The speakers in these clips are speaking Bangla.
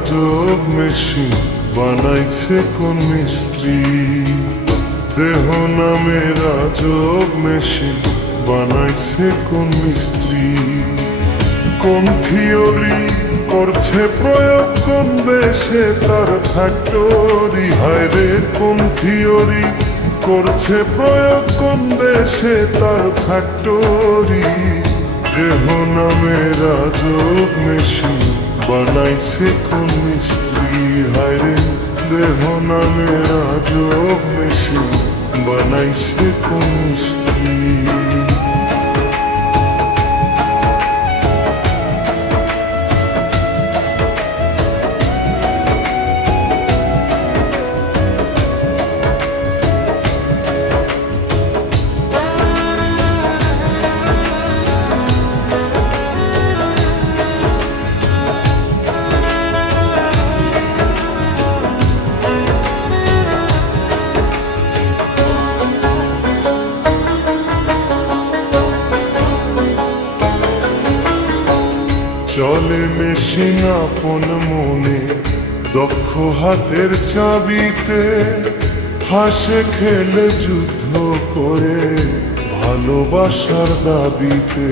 আজব মেশিন বানাইছে কোন মিস্ত্রি। দেহ নামের আজব মেশিন বানাইছে কোন মিস্ত্রি। কোন থিওরি করছে প্রয়োগ কোন দেশে তার ফ্যাক্টরি। হায় রে কোন থিওরি করছে প্রয়োগ কোন দেশে তার ফ্যাক্টরি। দেহ নামের আজব মেশিন বানাইছে কোন মিস্ত্রি। হায় রে দেহ নামের আজব মেশিন বানাইছে কোন মিস্ত্রি। চলে মেশিন আপন মনে দক্ষ হাতের চাবিতে। হাসে খেলে যুদ্ধ করে ভালোবাসার দাবিতে।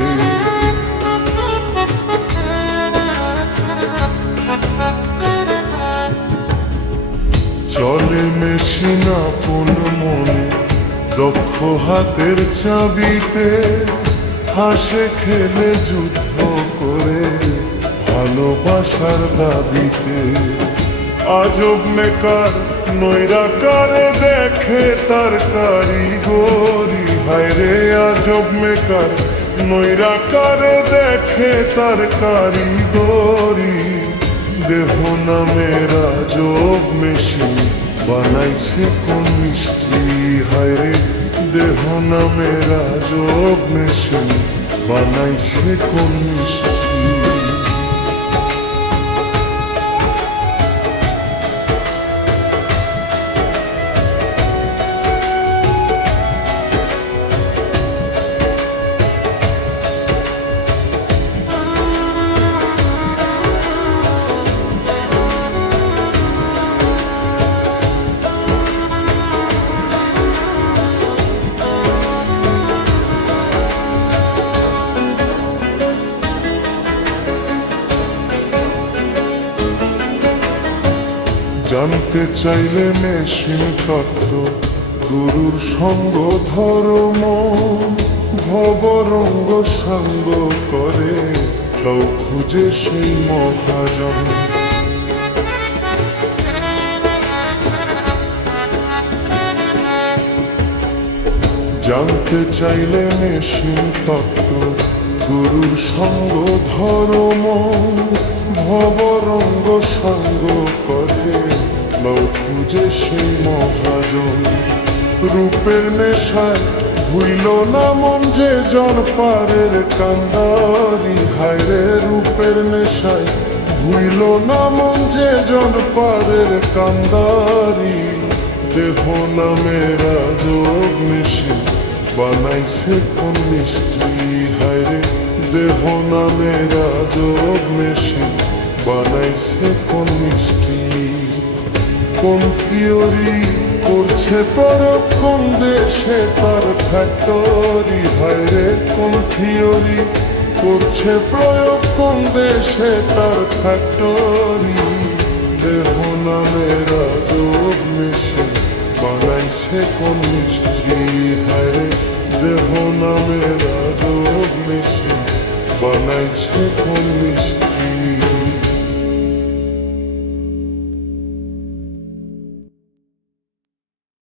চলে মেশিন আপন মনে দক্ষ হাতের চাবিতে। হাসে খেলে যুদ্ধ করে ভালোবাসার দাবিতে। আজব মেকার নৈরাকারে দেখে তার কারিগরি। হায় রে আজব মেকার নৈরাকারে দেখে তার কারিগরি। দেহ নামের আজব মেশিন বানাইছে কোন মিস্ত্রি। হায় রে দেহ নামের আজব মেশিন বানাইছে কোন মিস্ত্রি। জানতে চাইলে মেশিন তত্ত্ব গুরুর সঙ্গ ধর্ম। ভবরঙ্গ সঙ্গ করে তাও খুঁজে সেই মহাজন। জানতে চাইলে মেশিন তত্ত্ব গুরুর সঙ্গ ধর্ম। ভবরঙ্গ সঙ্গ করে লাউ খুঁজে সেই মহাজন। রূপের নেশায় ভুইল না মন যে জনপারের কান্দারি। হায় রে রূপের নেশায় ভুইল না মন যে জনপারের কান্দারি। দেহ নামের আজব মেশিন বানাইছে কোন মিস্ত্রি। হায় রে দেহ নামের আজব মেশিন বানাইছে কোন মিস্ত্রি। কোন থিওরি করছে প্রয়োগ কোন দেশে তার ফ্যাক্টরি। হায় রে কোন থিওরি করছে প্রয়োগ কোন দেশে তার ফ্যাক্টরি। দেহ নামের আজব মেশিন বানাইছে কোন মিস্ত্রি। হায় রে দেহ নামের আজব মেশিন বানাইছে কোন মিস্ত্রি।